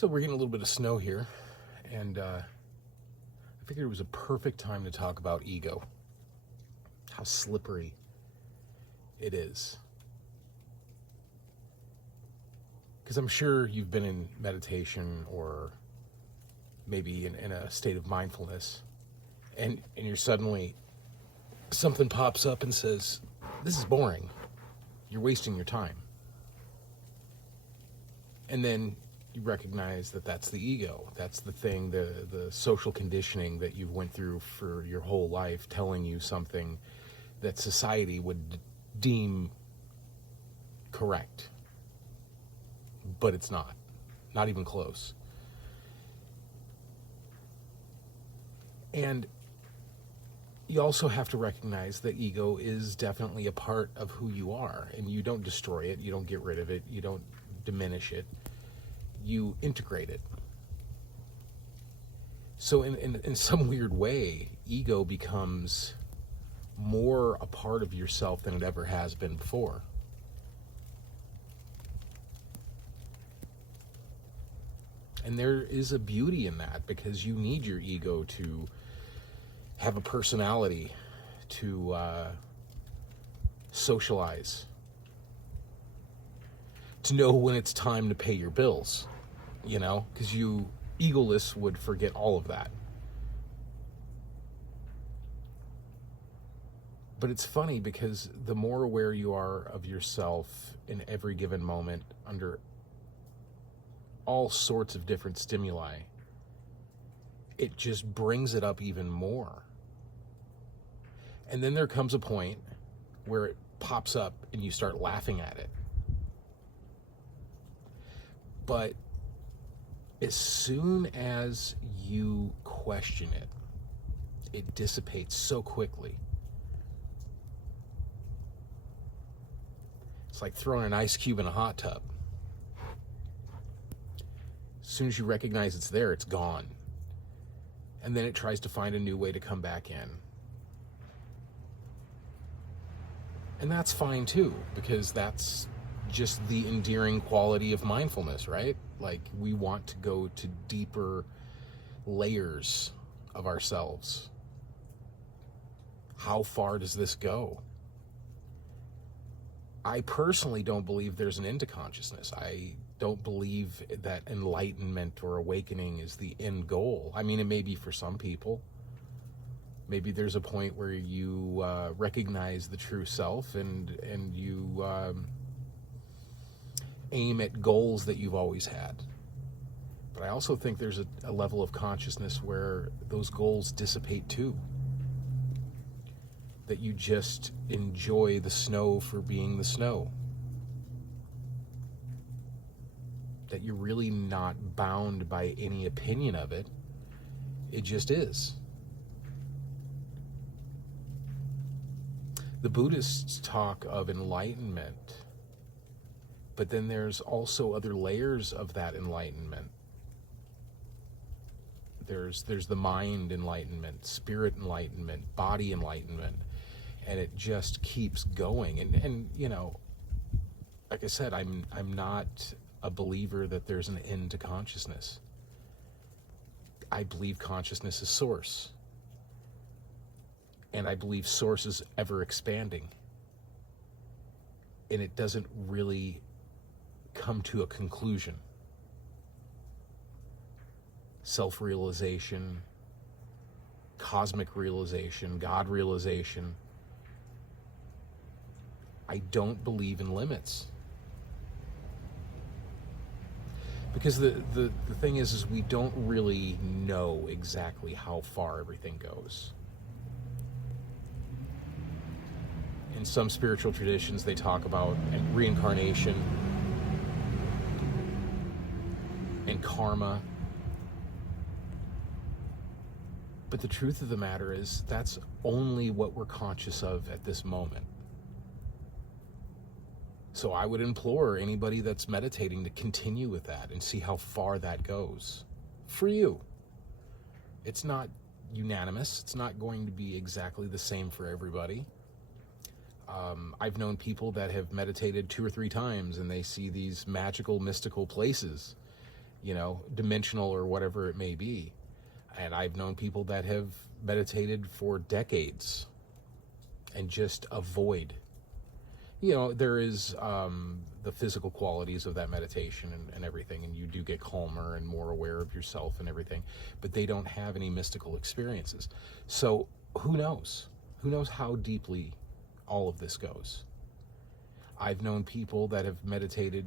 So we're getting a little bit of snow here, and I figured it was a perfect time to talk about ego, how slippery it is. Because I'm sure you've been in meditation or maybe in a state of mindfulness, and you're suddenly, something pops up and says, this is boring, you're wasting your time. And then you recognize that that's the ego. That's the thing, the social conditioning that you went through for your whole life, telling you something that society would deem correct. But it's not even close. And you also have to recognize that ego is definitely a part of who you are, and you don't destroy it, you don't get rid of it, you don't diminish it, you integrate it. So in some weird way, ego becomes more a part of yourself than it ever has been before. And there is a beauty in that, because you need your ego to have a personality, to socialize, to know when it's time to pay your bills, because you egoless would forget all of that. But it's funny, because the more aware you are of yourself in every given moment under all sorts of different stimuli, it just brings it up even more. And then there comes a point where it pops up and you start laughing at it. But as soon as you question it, it dissipates so quickly. It's like throwing an ice cube in a hot tub. As soon as you recognize it's there, it's gone. And then it tries to find a new way to come back in. And that's fine too, because that's just the endearing quality of mindfulness, right? Like, we want to go to deeper layers of ourselves. How far does this go? I personally don't believe there's an end to consciousness. I don't believe that enlightenment or awakening is the end goal. I mean, it may be for some people. Maybe there's a point where you recognize the true self and you aim at goals that you've always had. But I also think there's a level of consciousness where those goals dissipate too. That you just enjoy the snow for being the snow. That you're really not bound by any opinion of it. It just is. The Buddhists talk of enlightenment, but then there's also other layers of that enlightenment. There's the mind enlightenment, spirit enlightenment, body enlightenment, and it just keeps going. And like I said, I'm not a believer that there's an end to consciousness. I believe consciousness is source. And I believe source is ever expanding. And it doesn't really come to a conclusion. Self-realization, cosmic realization, God realization. I don't believe in limits. Because the thing is we don't really know exactly how far everything goes. In some spiritual traditions, they talk about reincarnation and karma. But the truth of the matter is that's only what we're conscious of at this moment. So I would implore anybody that's meditating to continue with that and see how far that goes. For you. It's not unanimous. It's not going to be exactly the same for everybody. I've known people that have meditated 2 or 3 times and they see these magical, mystical places. dimensional or whatever it may be. And I've known people that have meditated for decades and just avoid. There is the physical qualities of that meditation and everything, and you do get calmer and more aware of yourself and everything, but they don't have any mystical experiences. So who knows? Who knows how deeply all of this goes? I've known people that have meditated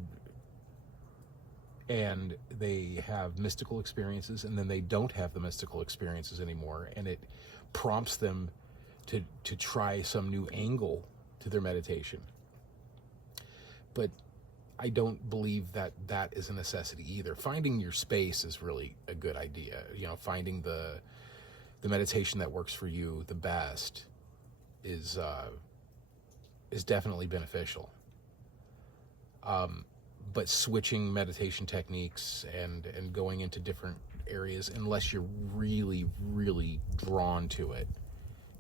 and they have mystical experiences, and then they don't have the mystical experiences anymore, and it prompts them to try some new angle to their meditation. But I don't believe that is a necessity either. Finding your space is really a good idea. Finding the meditation that works for you the best is definitely beneficial. But switching meditation techniques and going into different areas, unless you're really, really drawn to it,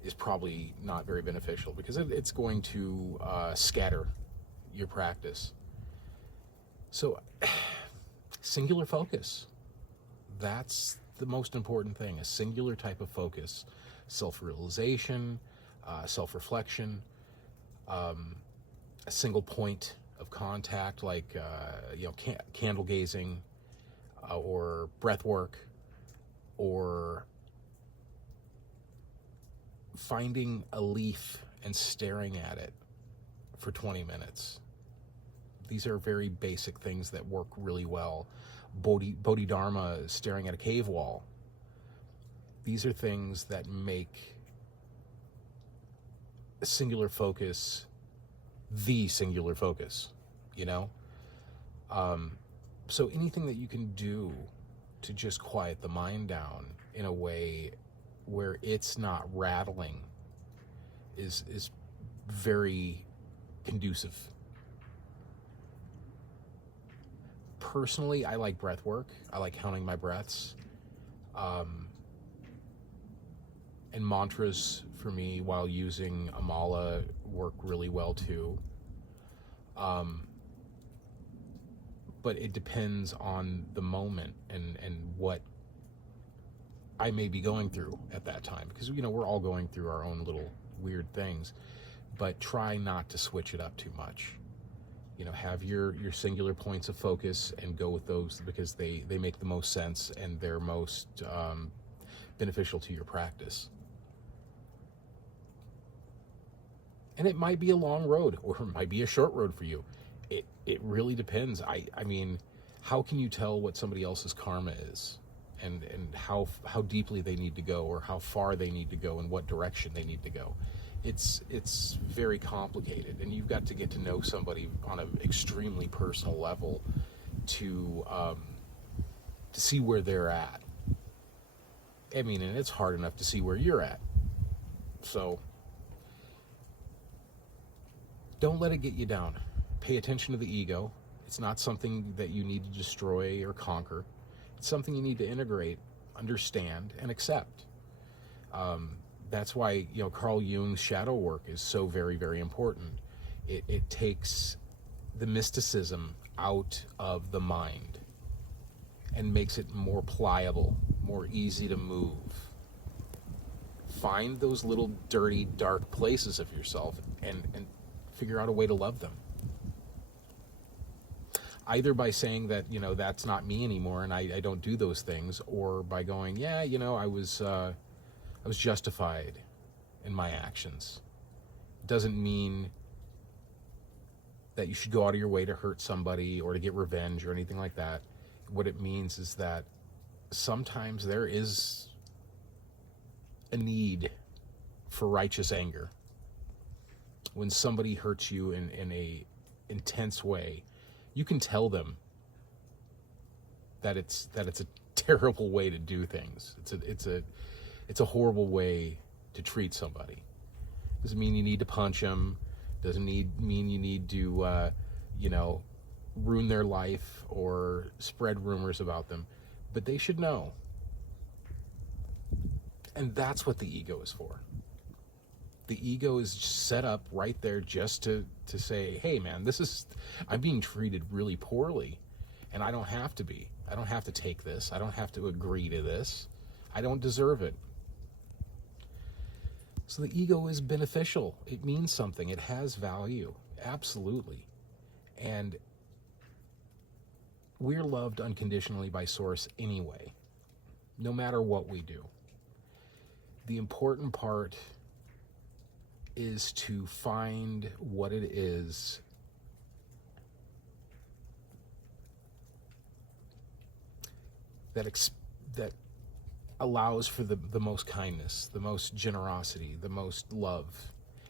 is probably not very beneficial, because it's going to scatter your practice. So singular focus, that's the most important thing. A singular type of focus, self-realization, self-reflection, a single point of contact, like candle gazing, or breath work, or finding a leaf and staring at it for 20 minutes. These are very basic things that work really well. Bodhidharma, staring at a cave wall. These are things that make a singular focus the singular focus, So anything that you can do to just quiet the mind down in a way where it's not rattling is very conducive. Personally, I like breath work. I like counting my breaths. And mantras for me while using a mala work really well too. But it depends on the moment and what I may be going through at that time, because we're all going through our own little weird things, but try not to switch it up too much. Have your singular points of focus and go with those, because they make the most sense and they're most beneficial to your practice. And it might be a long road, or it might be a short road for you. It really depends. I mean, how can you tell what somebody else's karma is, and how deeply they need to go, or how far they need to go, and what direction they need to go? It's very complicated, and you've got to get to know somebody on an extremely personal level to see where they're at. I mean, and it's hard enough to see where you're at. So don't let it get you down. Pay attention to the ego. It's not something that you need to destroy or conquer. It's something you need to integrate, understand, and accept. That's why Carl Jung's shadow work is so very, very important. It takes the mysticism out of the mind and makes it more pliable, more easy to move. Find those little dirty, dark places of yourself and figure out a way to love them. Either by saying that, that's not me anymore and I don't do those things, or by going, I was justified in my actions. It doesn't mean that you should go out of your way to hurt somebody or to get revenge or anything like that. What it means is that sometimes there is a need for righteous anger. When somebody hurts you in a intense way, you can tell them that it's a terrible way to do things. It's a horrible way to treat somebody. Doesn't mean you need to punch them. Doesn't mean you need to ruin their life or spread rumors about them. But they should know. And that's what the ego is for. The ego is set up right there just to say, hey man, I'm being treated really poorly, And I don't have to be. I don't have to take this. I don't have to agree to this. I don't deserve it. So the ego is beneficial. It means something. It has value. Absolutely. And we're loved unconditionally by Source anyway, no matter what we do. The important part is to find what it is that allows for the most kindness, the most generosity, the most love.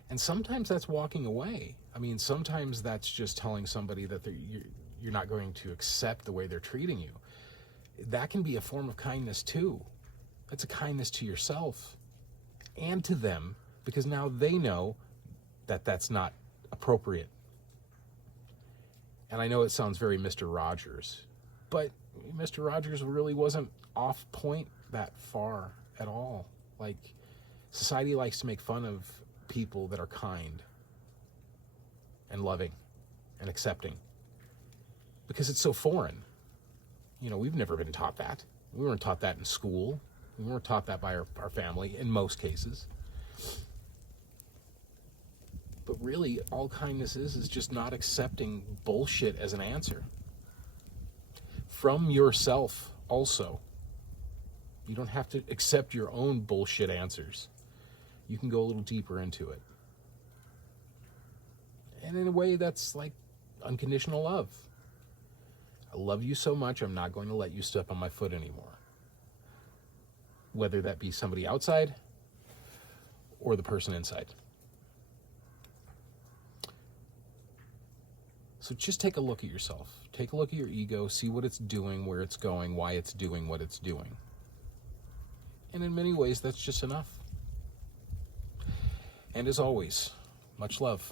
And sometimes that's walking away. I mean, sometimes that's just telling somebody that you're not going to accept the way they're treating you. That can be a form of kindness too. That's a kindness to yourself and to them, because now they know that that's not appropriate. And I know it sounds very Mr. Rogers, but Mr. Rogers really wasn't off point that far at all. Like, society likes to make fun of people that are kind and loving and accepting because it's so foreign. You know, we've never been taught that. We weren't taught that in school. We weren't taught that by our family in most cases. But really, all kindness is just not accepting bullshit as an answer. From yourself also. You don't have to accept your own bullshit answers. You can go a little deeper into it. And in a way, that's like unconditional love. I love you so much, I'm not going to let you step on my foot anymore. Whether that be somebody outside or the person inside. So just take a look at yourself. Take a look at your ego, see what it's doing, where it's going, why it's doing what it's doing. And in many ways, that's just enough. And as always, much love.